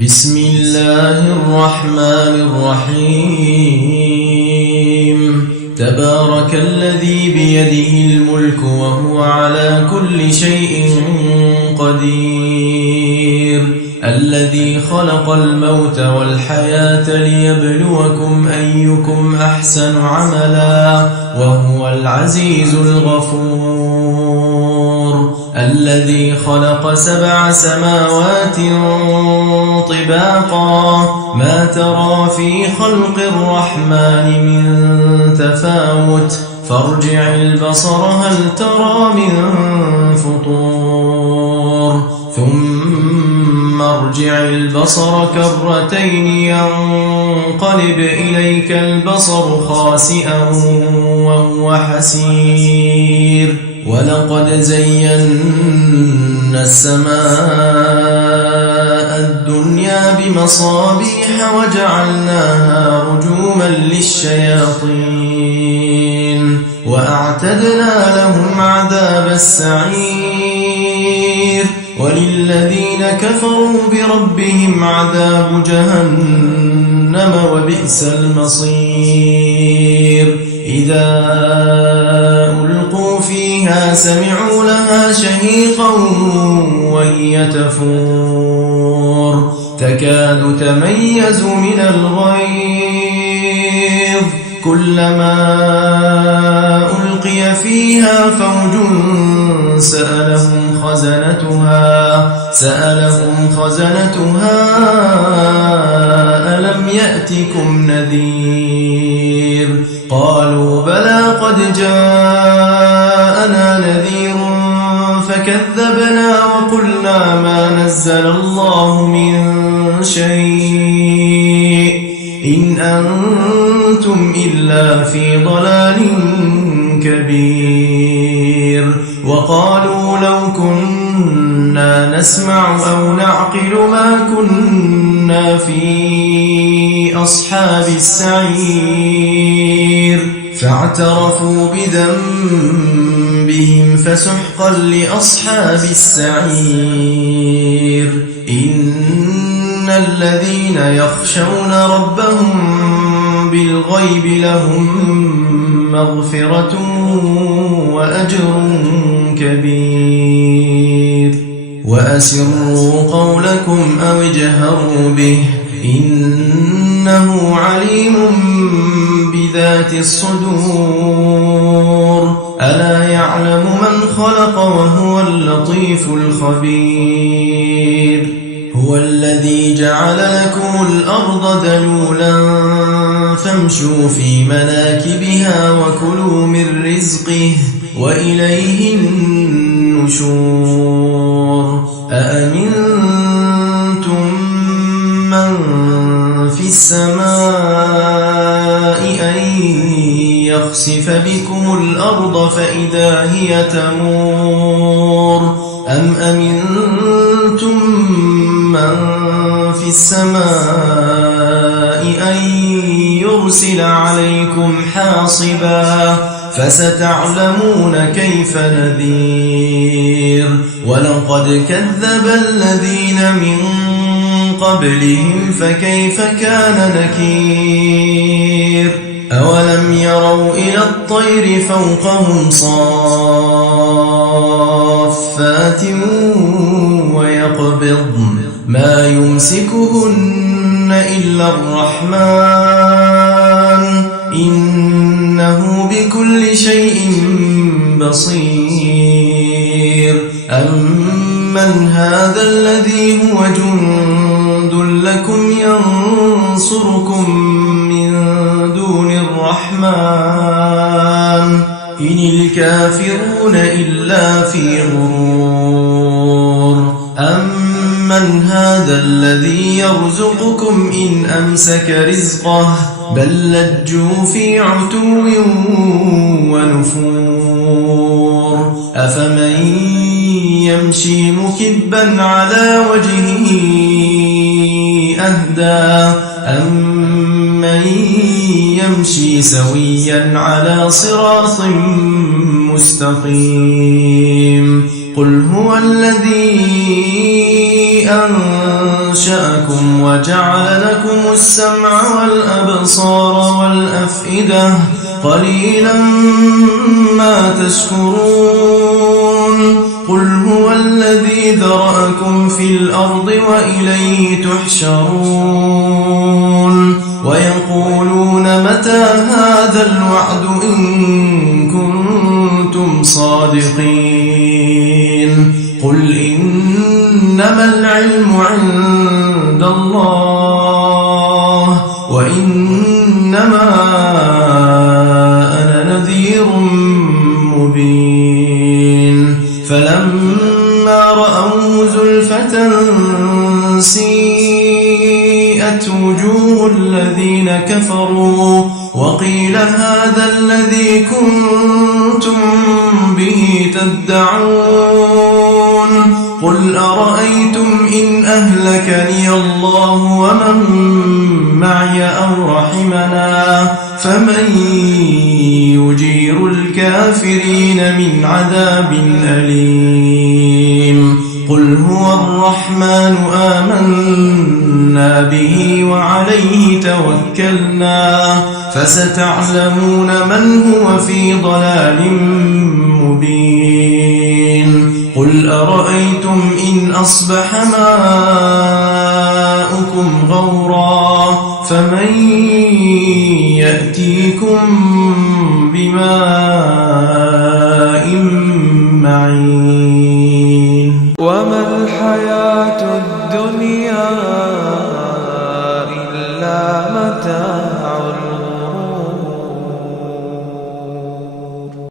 بسم الله الرحمن الرحيم تبارك الذي بيده الملك وهو على كل شيء قدير الذي خلق الموت والحياة ليبلوكم أيكم أحسن عملا وهو العزيز الغفور الذي خلق 7 سماوات طباقا ما ترى في خلق الرحمن من تفاوت فارجع البصر هل ترى من فطور ثم ارجع البصر كرتين ينقلب إليك البصر خاسئا وهو حسير ولقد زينا السماء الدنيا بمصابيح وجعلناها رجوما للشياطين وأعتدنا لهم عذاب السعير وللذين كفروا بربهم عذاب جهنم وبئس المصير إذا ألقوا فيها سمعوا لها شهيقا وهي تفور تكاد تميز من الغيظ كلما ألقي فيها فوج سألهم خزنتها ألم يأتكم نذير قالوا بلى قد جاءنا نذير فكذبنا وقلنا ما نزل الله من شيء إن أنتم إلا في ضلال كبير وقالوا لو كنا نسمع أو نعقل ما كنا في أصحاب السعير فاعترفوا بذنبهم فسحقا لأصحاب السعير إن الذين يخشون ربهم بالغيب لهم مغفرة وأجر كبير وأسروا قولكم أو اجهروا به إنه عليم بذات الصدور ألا يعلم من خلق وهو اللطيف الخبير هو الذي جعل لكم الأرض ذلولا فامشوا في مناكبها وكلوا من رزقه وإليه النشور أأمنتم من في السماء أن يخسف بكم الأرض فإذا هي تمور أم أمنتم من في السماء أن يرسل عليكم حاصبا فستعلمون كيف نذير ولقد كذب الذين من قبلهم فكيف كان نكير أولم يروا إلى الطير فوقهم صافات ويقبضن ما يمسكهن إلا الرحمن إنه بكل شيء بصير أمن هذا الذي هو جند لكم ينصركم من دون الرحمن إن الكافرون إلا في غرور أمن هذا الذي يرزقكم إن أمسك رزقه بل لجوا في عتو ونفور أفمن يمشي مكبا على وجهه أهدى أمن يمشي سويا على صراط مستقيم قل هو الذي أنشأكم وجعل لكم السمع والأبصار والأفئدة قليلا ما تشكرون قل هو الذي ذرأكم في الأرض وإليه تحشرون ويقولون متى هذا الوعد إن كنتم صادقين قل إنما العلم عند الله وإنما أنا نذير مبين فلما رأوه زلفة سيئت وجوه الذين كفروا وقيل هذا الذي كنتم به تدعون قل أرأيتم إن أهلكني الله ومن معي أو رحمنا فمن يجير الكافرين من عذاب أليم قل هو الرحمن آمنا به وعليه توكلنا فستعلمون من هو في ضلال مبين قل أرأيتم إن أصبح ماؤكم غورا فمن يأتيكم بماء معين